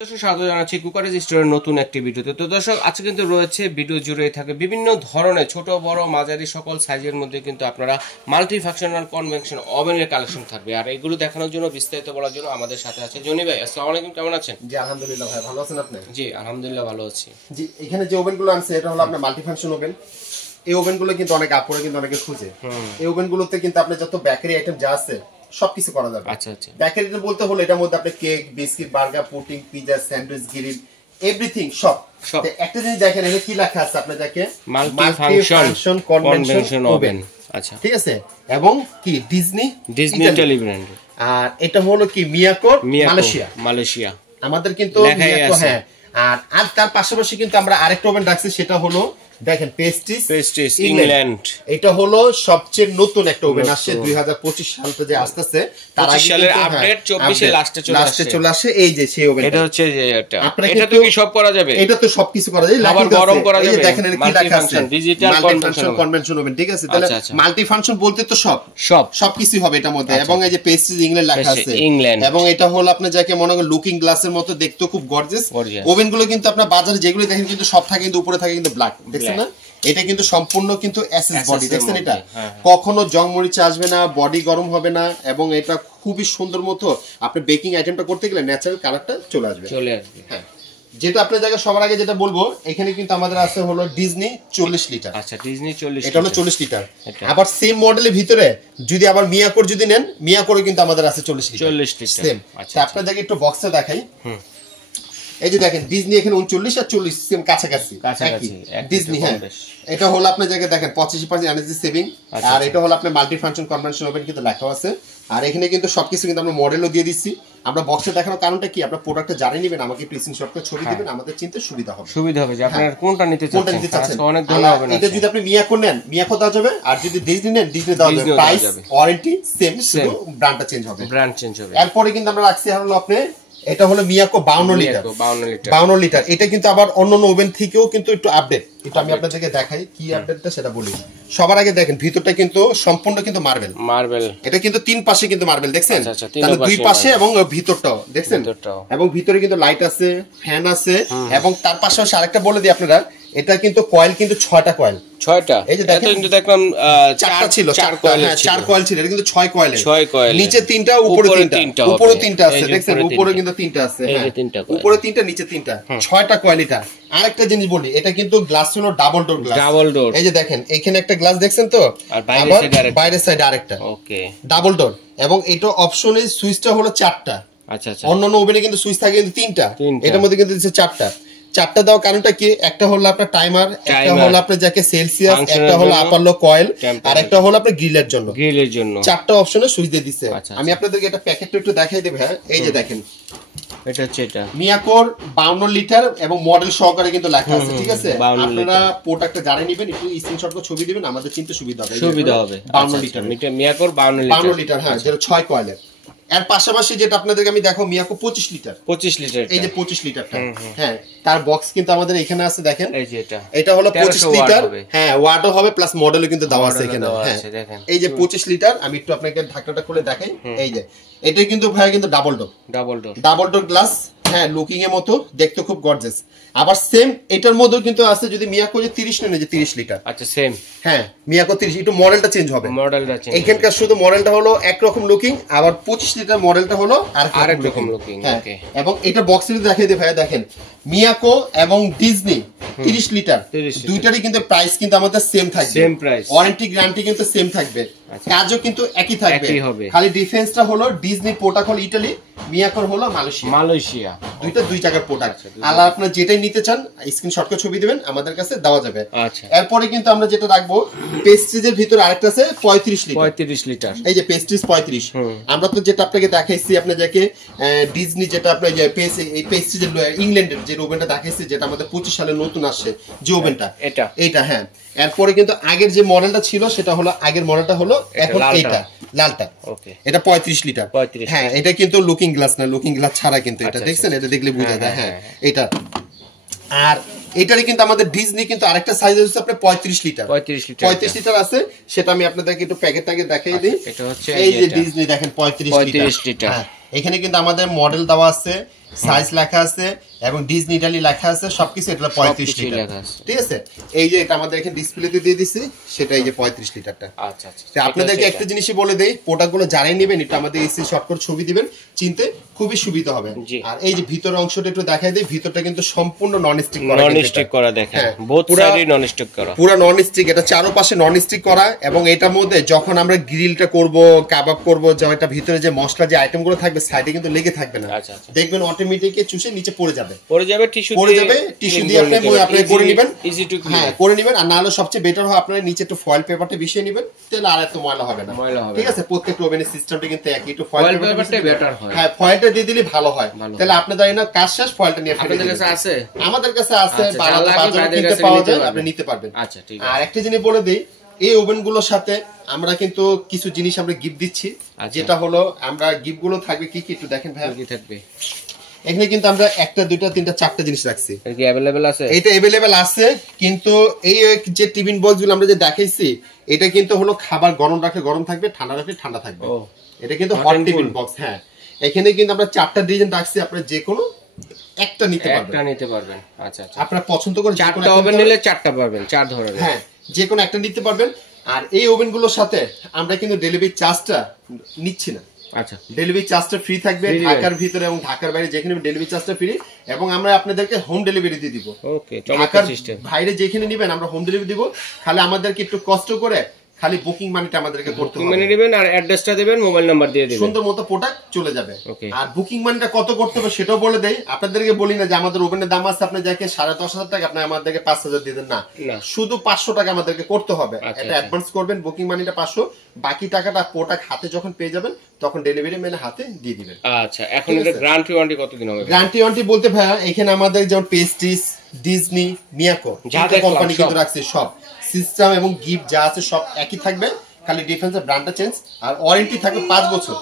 দর্শক স্বাগত জানাচ্ছি কুকারেজ স্টোরের নতুন একটি ভিডিওতে। তো দর্শক আজকে কিন্তু রয়েছে ভিডিও জুড়েই থাকে বিভিন্ন ধরনের ছোট বড় মাঝারি সকল সাইজের মধ্যে কিন্তু আপনারা মাল্টি ফাংশনাল কনভেনশন ওভেনের কালেকশন থাকবে। আর এগুলো দেখানোর জন্য বিস্তারিত বলার জন্য আমাদের সাথে আছে জনি ভাই। আসসালামু আলাইকুম, কেমন আছেন? জি আলহামদুলিল্লাহ ভাই, ভালো আছেন আপনি? জি আলহামদুলিল্লাহ ভালো আছি। জি এখানে যে ওভেনগুলো আনছে এটা হলো আপনার মাল্টি ফাংশন ওভেন। এই ওভেনগুলো কিন্তু অনেক আপুরা কিন্তু অনেকে খুঁজে। এই ওভেনগুলোতে কিন্তু আপনি যত বেকারি আইটেম যা আছে সবকিছু করা যাবে। আচ্ছা আচ্ছা। বেকারিতে বলতে হলো এটার মধ্যে আপনি cake, biscuit, burger, pudding, pizza, sandwich, grill everything সব। একটা জিনিস দেখেন এখানে কি লেখা আছে, আপনি দেখে মাল্টি ফাংশন কনভেনশন ওভেন। আচ্ছা ঠিক আছে। এবং কি ডিজনি ইটালি ব্র্যান্ড। আর এটা হলো কি মিয়াকোর মালয়েশিয়া আমাদের কিন্তু মিয়াকো। হ্যাঁ, আর তার পাশাপাশি কিন্তু আমরা আরেকটা ওভেন রাখছি, সেটা হলো দেখেন পেস্ট্রিজ ইংল্যান্ড। এটা হলো সবচেয়ে নতুন একটা ওভেন আসছে 2025 সালতে যে আসতেছে, তার আগে সালের আপডেট 24 এর লাস্টে চলে আসে। এই যে সেই ওভেন, এটা হচ্ছে যে এটা তো কি সব করা যাবে, এটা তো সবকিছু করা যায়, আবার গরম করা যাবে। এই যে দেখেন এর কি লেখা আছে, ডিজিটাল কনভেনশন ওভেন। ঠিক আছে, তাহলে মাল্টি ফাংশন বলতে তো সবকিছু হবে এটার মধ্যে। এবং এই যে পেস্ট্রিজ ইংল্যান্ড লেখা আছে, এবং এটা হলো আপনি যাকে মনে করেন লুকিং গ্লাসের মতো দেখতে, খুব গর্জিয়াস। ওভেনগুলো কিন্তু আপনার বাজারে যেগুলো দেখেন কিন্তু সব থাকে কিন্তু উপরে থাকে কিন্তু ব্ল্যাক, দেখছেন না? এটা কিন্তু সম্পূর্ণ কিন্তু এসএস বডি, দেখছেন? এটা কখনো জং মরিচা আসবে না, বডি গরম হবে না, এবং এটা খুবই সুন্দর মতো আপনি বেকিং আইটেমটা করতে গেলে ন্যাচারাল কালারটা চলে আসবে। হ্যাঁ, যেটা আপনার জায়গায় সবার আগে যেটা বলবো, এখানে কিন্তু আমাদের আছে হলো ডিজনি 40 লিটার। আচ্ছা, ডিজনি 40, এটা হলো 40 লিটার। আবার সেম মডেলের ভিতরে যদি আবার মিয়াকোর যদি নেন, মিয়াকোরও কিন্তু আমাদের আছে 40 লিটার সেম। আচ্ছা, আপনার জায়গায় একটু বক্সে দেখাই। এই যে দেখেন ডিজনি এখানে 39 আর 40 সেম কাছাকাছি ডিজনি। হ্যাঁ, এটা হলো আপনার জায়গায় দেখেন 85% এনার্জি সেভিং। আর এটা হলো আপনার মাল্টি ফাংশন কনভেনশন ওভেন কিন্তু লেখা আছে। আর এখানে কিন্তু সবকিছু কিন্তু আমরা মডেলও দিয়ে দিচ্ছি। আমরা বক্সে দেখানোর কারণটা কি, আপনার প্রোডাক্টটা জানিয়ে নেবেন, আমাকে একটু স্ক্রিনশটে ছবি দিবেন, আমাদের চিনতে সুবিধা হবে যে আপনারা কোনটা নিতে চাচ্ছেন। অনেক ধন্যবাদ। এটা যদি আপনি মিয়াকো নেন, মিয়াকো দেওয়া যাবে, আর যদি ডিজনি নেন, ডিজনি দেওয়া যাবে। প্রাইস ওয়ারেন্টি সেম, শুধু ব্র্যান্ডটা চেঞ্জ হবে। এরপরে কিন্তু আমরা রাখছি হলো আপনি, এটা হলো মিয়াকো 52 লিটার। এটা কিন্তু আবার অন্যান্য ওভেন থেকেও কিন্তু একটু আপডেট। এটা আমি আপনাদেরকে দেখাই কি আপডেটটা সেটা বলি। সবার আগে দেখেন ভিতরটা কিন্তু সম্পূর্ণ কিন্তু মার্বেল। এটা কিন্তু তিন পাশে কিন্তু মার্বেল, দেখছেন? তাহলে দুই পাশে এবং ভিতরটাও দেখছেন। এবং ভিতরে কিন্তু লাইট আছে, ফ্যান আছে, এবং তার পাশাপাশি আরেকটা বলে দিই আপনারা, এটা কিন্তু কয়েল কিন্তু 6টা কয়েল। এই যে দেখেন কিন্তু দেখলাম 4টা ছিল, 4 কয়েল ছিল। এটা কিন্তু 6 কয়েল, নিচে 3টা উপরে 3টা, উপরে 3টা আছে, দেখছেন? উপরে কিন্তু 3টা আছে, উপরে 3টা নিচে 3টা, 6টা কয়েল। এটা আরেকটা জিনিস বলি, এটা কিন্তু গ্লাস হলো ডাবল ডোর গ্লাস। এই যে দেখেন এখানে একটা গ্লাস দেখছেন তো, আর বাইরের সাইডে আরেকটা ডাবল ডোর। এবং এটা অপশনে সুইচটা হলো 4টা। আচ্ছা, অন্যান্য ওভেনে কিন্তু সুইচ থাকে কিন্তু 3টা, এটার মধ্যে কিন্তু দিচ্ছে 4টা দেওয়ার কারণটা কি, একটা হলো আপনার টাইমার, একটা হলো আপনার যাকে সেলসিয়াস, একটা হলো আপার লো কয়েল, আর একটা হলো আপনার গ্রিলের জন্য। 4টা অপশনে সুইচ দিয়ে দিচ্ছে। আমি আপনাদেরকে এটা প্যাকেটটা একটু দেখাই দেব। হ্যাঁ, এই যে দেখেন এটা হচ্ছে এটা মিয়াকোর 52 লিটার এবং মডেল সহকারে কিন্তু লেখা আছে। ঠিক আছে, আপনারা প্রোডাক্টটা জানিয়ে নেবেন, একটু স্ক্রিনশট করে ছবি দিবেন, আমাদের চিনতে সুবিধা হবে। 52 লিটার মিয়াকোর 52 লিটার। হ্যাঁ, যেটা 6 কয়েলের। এর পাশাপাশি যেটা আপনাদেরকে আমি দেখো, মিয়াকো 25 লিটার। এই যে 25 লিটারটা, হ্যাঁ, তার বক্স কিন্তু আমাদের এখানে আছে, দেখেন। এই যে এটা হলো 25 লিটার। হ্যাঁ, ওয়াটও হবে প্লাস মডেলও কিন্তু দেওয়া আছে এখানে। হ্যাঁ, এই যে 25 লিটার, আমি একটু আপনাকে ঢাকনাটা খুলে দেখাই। এই যে এটা কিন্তু ভাই কিন্তু ডাবল ডোর গ্লাস। হ্যাঁ, লুকিং এর মতো দেখতে, খুব গর্জিয়াস। আবার সেম এটার মধ্যেও কিন্তু আছে, যদি মিয়াকো যে 30 নেন, যে 30 লিটার। আচ্ছা, সেম। হ্যাঁ, মিয়াকো 30, একটু মডেলটা চেঞ্জ হবে। এখানকার শুধু মডেলটা হলো একরকম লুকিং, আবার 25 লিটার মডেলটা হলো আরেক রকম লুকিং। এবং এটা বক্সে দেখাই দিই ভাই, দেখেন মিয়াকো এবং ডিজনি 30 লিটার, দুইটারই কিন্তু প্রাইস কিন্তু আমাদের সেম থাকবে। ওয়ারেন্টি গ্যারান্টি কিন্তু সেম থাকবে, কাজও কিন্তু একই থাকবে। খালি ডিফারেন্সটা হলো ডিজনি প্রোডাক্ট হলো ইতালি, মিয়াকোর হলো মালয়েশিয়া। দুইটা দুই জায়গার প্রোডাক্ট। আর আপনারা যেটাই নিতে চান স্ক্রিনশট করে ছবি দিবেন, আমাদের কাছে দেওয়া যাবে। এরপরে কিন্তু আমরা যেটা রাখবো, পেস্ট্রিজের ভিতর আরেকটা আছে 35 লিটার। এই যে পেস্ট্রিজ 35। আমরা তো যেটা আপনাকে দেখাইছি, আপনার যাকে ডিজনি যেটা আপনার যে পেস্ট্রিজের ইংল্যান্ডের যে ওভেনটা দেখাইছি, যেটা আমাদের 25 সালে নতুন আসছে যে ওভেনটা, এটা। হ্যাঁ, এরপরে কিন্তু আগের যে মডেলটা ছিল সেটা হলো, আগের মডেলটা হলো এখন এইটা লালটা। এটা 35 লিটার। হ্যাঁ, এটা কিন্তু লুকিং গ্লাস না, লুকিং গ্লাস ছাড়া কিন্তু এটা, দেখছেন? এটা দেখলে বোঝা যায়। হ্যাঁ, এটা। আর এটারই কিন্তু আমাদের ডিজনি কিন্তু আরেকটা সাইজ হচ্ছে আপনার 35 লিটার আছে, সেটা আমি আপনাদেরকে একটু প্যাকেটটাকে দেখাই দিই। এই যে ডিজনি দেখেন 35 লিটার। এখানে কিন্তু আমাদের মডেল দেওয়া আছে, সাইজ লেখা আছে এবং ডিজনি ইটালি লেখা আছে, সবকিছু এটা 35 লিটার। ঠিক আছে, এই যে এটা আমাদের এখানে ডিসপ্লেতে দিয়ে দিছি, সেটা এই যে 35 লিটারটা। আচ্ছা আচ্ছা, আপনাদেরকে একটা জিনিসই বলে দেই, প্রোডাক্টগুলো যারাই নেবেন এটা আমাদের এসি শর্টকাট ছবি দিবেন, চিনতে খুবই সুবিধা হবে। আর এই যে ভিতরের অংশটা একটু দেখাই দেই, ভিতরটা কিন্তু সম্পূর্ণ নন স্টিক করা, নন স্টিক করা দেখেন, বোথ সাইডে নন স্টিক করা, পুরো নন স্টিক, এটা চারপাশে নন স্টিক করা। এবং এটার মধ্যে যখন আমরা গ্রিলটা করব, কাবাব করব, যেটা ভিতরে যে মশলা যে আইটেমগুলো থাকবে সাইডে কিন্তু লেগে থাকবে না। দেখবেন অটোমেটিকলি চুষে নিচে পড়ে যাবে, টিস্যু দিয়ে আপনি করে নেবেন, হ্যাঁ করে নেবেন। আর না হলে সবচেয়ে বেটার হয় আপনারা নিচে একটু ফয়েল পেপারটা বিছিয়ে নেবেন, তাহলে আর এত ময়লা হবে না। ঠিক আছে, প্রত্যেকটা ওভেনের সিস্টেমটা কিন্তু একই, একটু ফয়েল পেপারটা বেটার হয়। হ্যাঁ, ফয়েলটা দিয়ে দিলে ভালো হয়, তাহলে আপনাদের না কাজ শেষ, ফয়েলটা নিয়ে ফেলে দিবেন। আমাদের কাছে আছে, বাজারে কিনতে পাওয়া যায়, আপনি নিতে পারবেন। আচ্ছা ঠিক আছে। আর একটা জিনিস বলে দেই, এই ওভেনগুলোর সাথে আমরা কিন্তু কিছু জিনিস আমরা গিফট দিচ্ছি, যেটা হলো আমরা গিফট গুলো থাকবে কি কি একটু দেখেন ভাই। কি থাকবে এখানে? কিন্তু আমরা একটা দুইটা তিনটা চারটা জিনিস রাখছি। এটা কি अवेलेबल আছে? এটা अवेलेबल আছে, কিন্তু এই যে টিফিন বক্স গুলো আমরা যে দেখাইছি, এটা কিন্তু হলো খাবার গরম রাখলে গরম থাকবে, ঠান্ডা রাখলে ঠান্ডা থাকবে। এটা কিন্তু হট টিফিন বক্স। হ্যাঁ, এখানে কিন্তু আমরা চারটা ডিজাইন রাখছি, আপনি যে কোনো একটা নিতে পারবেন। আচ্ছা আচ্ছা, আপনারা পছন্দ করে চারটা ওভেন নিলে চারটা পাবেন, চার ধরনের। হ্যাঁ, যে কোনো একটা নিতে পারবেন। আর এই ওভেনগুলোর সাথে আমরা কিন্তু ডেলিভারি চার্জটা নিচ্ছি না। আচ্ছা, ডেলিভারি চার্জটা ফ্রি থাকবে, ঢাকার ভিতরে এবং ঢাকার বাইরে যেখানে ডেলিভারি চার্জটা ফ্রি, এবং আমরা আপনাদেরকে হোম ডেলিভারি দিয়ে দিব। ওকে, ঢাকার বাইরে যেখানে নেবেন আমরা হোম ডেলিভারি দিব। খালি আমাদেরকে একটু কষ্ট করে খালি বুকিং মানিটা আমাদেরকে করতে হবে, মানে নেবেন আর অ্যাড্রেসটা দিবেন, মোবাইল নাম্বার দিয়ে দিবেন, সুন্দর মতো প্রোডাক্ট চলে যাবে। আর বুকিং মানিটা কত করতে হবে সেটাও বলে দেই। আপনাদেরকে বলি না যে আমাদের ওভেনের দাম আছে আপনি যাকে 10,500 টাকা, আপনি আমাদেরকে 5,000 দিয়ে দেন না, শুধু 500 টাকা আমাদেরকে করতে হবে। এটা অ্যাডভান্স করবেন, বুকিং মানিটা 500, বাকি টাকাটা প্রোডাক্ট হাতে যখন পেয়ে যাবেন তখন ডেলিভারি ম্যানের হাতে দিয়ে দিবেন। আচ্ছা, এখন এটা গ্যারান্টি ওয়ারেন্টি কতদিন হবে? গ্যারান্টি ওয়ারেন্টি বলতে ভাইয়া এখানে আমাদের যেমন পেস্ট্রিজ, ডিজনি, মিয়াকো যা কোম্পানি কিন্তু রাখছে, সব সিস্টেম এবং গিফট যা আছে সব একই থাকবে, খালি ডিফারেন্স ব্র্যান্ডটা চেঞ্জ। আর ওয়ারেন্টি থাকবে 5 বছর।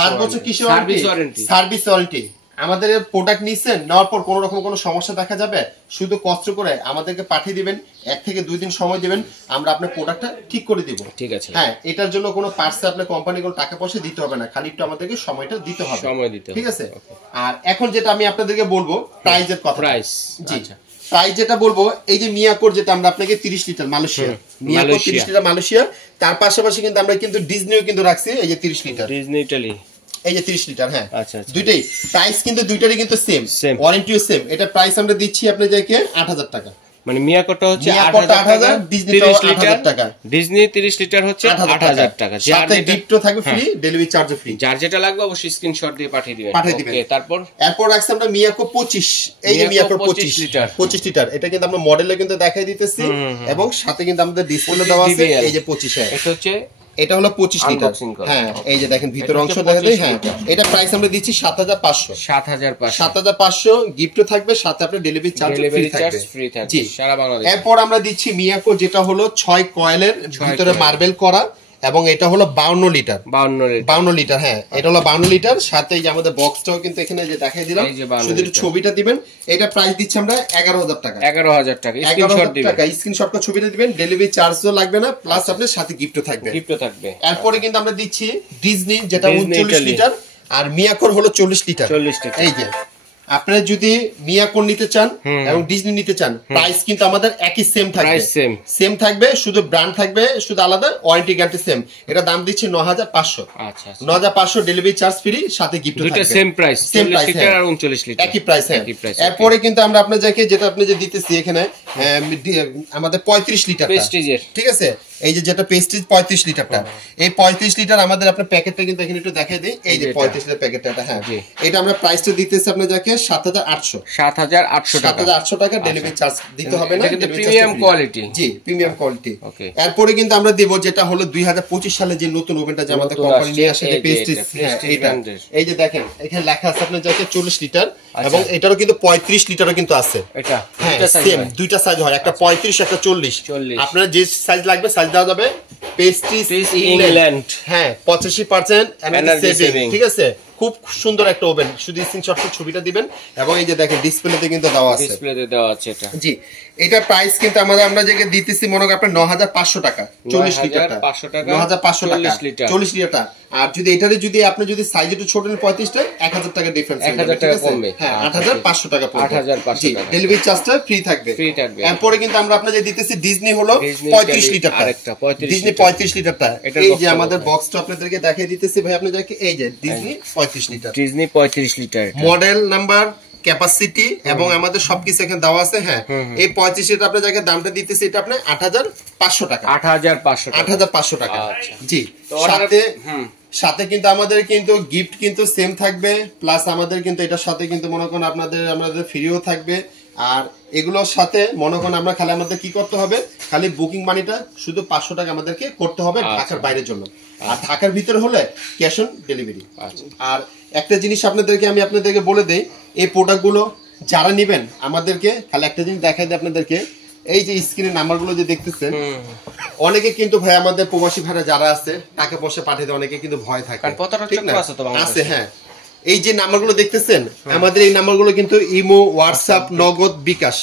5 বছর কিসের ওয়ারেন্টি? Service warranty. আমাদের প্রোডাক্ট নিছেন, নেওয়ার পর কোনো রকম কোনো সমস্যা দেখা যাবে, শুধু কষ্ট করে আমাদেরকে পাঠিয়ে দিবেন, 1 থেকে 2 দিন সময় দিবেন, আমরা আপনার প্রোডাক্টটা ঠিক করে দিব। ঠিক আছে। হ্যাঁ, এটার জন্য কোনো পার্টসে আপনার কোম্পানি কোনো টাকা পয়সা দিতে হবে না, খালি একটু আমাদেরকে সময়টা দিতে হবে, ঠিক আছে। আর এখন যেটা আমি আপনাদেরকে বলবো প্রাইজের কথা। প্রাইস, জি প্রাইস যেটা বলবো, এই যে মিয়াকোর যেটা আমরা আপনাকে 30 litre Malaysia, Miyako 30 litre Malaysia, তার পাশাপাশি কিন্তু আমরা কিন্তু ডিজনিও কিন্তু রাখছি, এই যে 30 লিটার ডিজনি ইটালি, এই যে 30 লিটার। হ্যাঁ, দুইটাই প্রাইস কিন্তু দুইটারই কিন্তু সেম, ওয়ারেন্টিও সেম। এটা প্রাইস আমরা দিচ্ছি আপনাদেরকে 8,000 টাকা। মানে মিয়াকোটা হচ্ছে 8,000, ডিজনি 8,000 টাকা, ডিজনি 30 লিটার হচ্ছে 8,000 টাকা, সাথে গিফটও থাকবে ফ্রি, ডেলিভারি চার্জও ফ্রি। যার যেটা লাগবে অবশ্যই স্ক্রিনশট দিয়ে পাঠিয়ে দিবেন। ওকে, এরপর রাখছি আমরা মিয়াকো 25, এই যে মিয়াকো 25 লিটার, এটা কিন্তু আমরা মডেলে কিন্তু দেখাই দিতেছি, এবং সাথে কিন্তু আমাদের ডিসপ্লে দেওয়া আছে, এই যে 25। এটা হচ্ছে, এটা হলো 25 লিটার। হ্যাঁ, এই যে দেখেন ভিতরের অংশ দেখা যায়। হ্যাঁ, এটা প্রাইস আমরা দিচ্ছি 7,500, গিফটও থাকবে, সাথে আপনার ডেলিভারি চার্জ ফ্রি থাকবে। জি, সারা বাংলাদেশ। এরপর আমরা দিচ্ছি মিয়াকো, যেটা হলো 6 কয়েলের ভিতরে মার্বেল করা, এবং এটা হলো 52 লিটার। হ্যাঁ, এটা হলো 52 লিটার, সাথে এই যে আমাদের বক্সটাও কিন্তু এখানে যে দেখাই দিলাম, শুধু ছবিটা দিবেন। এটা প্রাইস দিচ্ছি আমরা 11,000 টাকা। 11,000 টাকা স্ক্রিনশট করে ছবিটা দিবেন, ডেলিভারি চার্জও লাগবে না, প্লাস আপনার সাথে গিফটও থাকবে। এরপরে কিন্তু আমরা দিচ্ছি ডিজনি, যেটা 39 লিটার, আর মিয়াকোর হলো 40 লিটার। এই যে আপনারা যদি মিয়াকোর নিতে চান এবং ডিজনি নিতে চান, প্রাইস কিন্তু আমাদের একই সেম থাকবে, শুধু ব্র্যান্ড থাকবে শুধু আলাদা, ওয়ারেন্টি গ্যারান্টি সেম। এটা দাম দিচ্ছি 9,500। আচ্ছা, 9,500 ডেলিভারি চার্জ ফ্রি, সাথে গিফট থাকবে। সেম প্রাইস, 40 লিটার আর 39 লিটার একই প্রাইস। এরপরে কিন্তু আমরা আপনাদেরকে যেটা আপনি যে দিতেছি এখানে আমাদের 35 লিটার প্রেস্টিজের, ঠিক আছে। এই যে যেটা পেস্ট্রিজ 35 লিটারটা, এই 35 লিটার আমাদের আপনার প্যাকেটটা কিন্তু এখানে একটু দেখাই দেই, এই যে 35 লিটার প্যাকেটটা। হ্যাঁ, এটা আমরা প্রাইসটা দিতেছি আপনাদেরকে 7,800 টাকা, ডেলিভারি চার্জ দিতে হবে না, প্রিমিয়াম কোয়ালিটি। জি, প্রিমিয়াম কোয়ালিটি। এরপরে কিন্তু আমরা দেব যেটা হলো 2025 সালে যে নতুন ওভেনটা যে আমাদের কোম্পানি নিয়ে আসে, যে পেস্ট্রিজ, এই যে দেখেন এখানে লেখা আছে আপনার যাকে 40 লিটার, এবং এটারও কিন্তু 35 লিটারও কিন্তু আছে। এটা হ্যাঁ, সেম দুইটা সাইজ হয়, একটা 35, একটা 40। আপনারা যে সাইজ লাগবে সাইজ দেওয়া যাবে। পেস্ট্রিজ ইংল্যান্ড, হ্যাঁ 85% সেভিং, ঠিক আছে। খুব সুন্দর একটা ওভেন, শুধু স্ক্রিনশটে ছবিটা দিবেন এবং এই যে দেখেন ডিসপ্লেতে কিন্তু দেওয়া আছে, ডিসপ্লেতে দেওয়া আছে এটা। জি, এটার প্রাইস কিন্তু আমরা যে দিতেছি মনে করেন আপনার 9500 টাকা 40 লিটারটা, 9500 টাকা 40 লিটারটা। আর যদি এটারে যদি আপনি যদি সাইজ একটু ছোট নেন 35টা 1000 টাকা ডিফারেন্স, 1000 টাকা কমবে, হ্যাঁ 8500 টাকা পড়বে, 8500 টাকা। ডেলিভারি চার্জটা ফ্রি থাকবে। এরপরে কিন্তু আমরা আপনাদের দিতেছি ডিজনি হলো 35 লিটারটা, ডিজনি 35 লিটারটা। এই যে আমাদের বক্সটা আপনাদেরকে দেখিয়ে দিতেছি ভাই, আপনাদেরকে এই যে Disney 35 litre, Disney 35 litre, model number, capacity এবং আমাদের সবকিছু এখানে দেওয়া আছে। হ্যাঁ, এই 35 লিটার আপনার জায়গায় দামটা দিতেছি এটা আপনি 8500 টাকা, 8500 টাকা। জি, সাথে কিন্তু আমাদের কিন্তু গিফট কিন্তু সেম থাকবে, প্লাস আমাদের কিন্তু এটার সাথে কিন্তু মনে করেন আমাদের ফ্রিও থাকবে। আর এগুলোর সাথে মনে করেন আমরা খালি আমাদের কি করতে হবে, খালি বুকিং মানিটা শুধু 500 টাকা আমাদেরকে করতে হবে ঢাকার বাইরের জন্য, আর ঢাকার ভিতরে হলে ক্যাশ অন ডেলিভারি। আর একটা জিনিস আমি আপনাদেরকে বলে দেই, এই প্রোডাক্টগুলো যারা নেবেন আমাদেরকে খালি একটা জিনিস দেখাই দিই আপনাদেরকে, এই যে স্ক্রিনের নাম্বারগুলো যে দেখতেছেন, অনেকে কিন্তু ভাই আমাদের প্রবাসী ভাইরা যারা আছে টাকা পয়সা পাঠাতে অনেকে কিন্তু ভয় থাকে, আছে। হ্যাঁ, এই যে নাম্বারগুলো দেখতেছেন আমাদের এই নাম্বারগুলো কিন্তু ইমো, হোয়াটসঅ্যাপ, নগদ, বিকাশ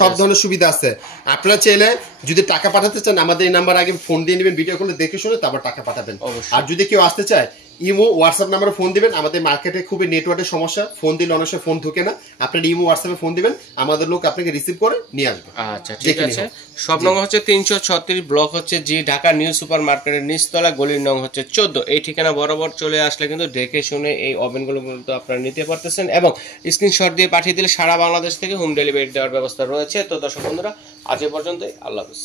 সব ধরনের সুবিধা আছে। আপনারা চাইলে যদি টাকা পাঠাতে চান আমাদের এই নাম্বার আগে ফোন দিয়ে নেবেন, ভিডিও কলে দেখে শুনে তারপর টাকা পাঠাবেন। আর যদি কেউ আসতে চায় ইমো, হোয়াটসঅ্যাপ নাম্বারে ফোন দিবেন। আমাদের মার্কেটে খুবই নেটওয়ার্কের সমস্যা, ফোন দিলে অনেক সময় ফোন ঢোকে না, আপনার ইমো, হোয়াটসঅ্যাপে ফোন দিবেন, আমাদের লোক আপনাকে রিসিভ করে নিয়ে আসবে। আচ্ছা, ঠিক আছে। সব নং হচ্ছে 336, ব্লক হচ্ছে জি, ঢাকা নিউ সুপার মার্কেটের নিচতলা, গলির নং হচ্ছে 14। এই ঠিকানা বরাবর চলে আসলে কিন্তু দেখে শুনে এই ওভেনগুলো কিন্তু আপনারা নিতে পারতেছেন এবং স্ক্রিনশট দিয়ে পাঠিয়ে দিলে সারা বাংলাদেশ থেকে হোম ডেলিভারি দেওয়ার ব্যবস্থা রয়েছে। তো দর্শক বন্ধুরা, আজ এ পর্যন্তই, আল্লাহ হাফেজ।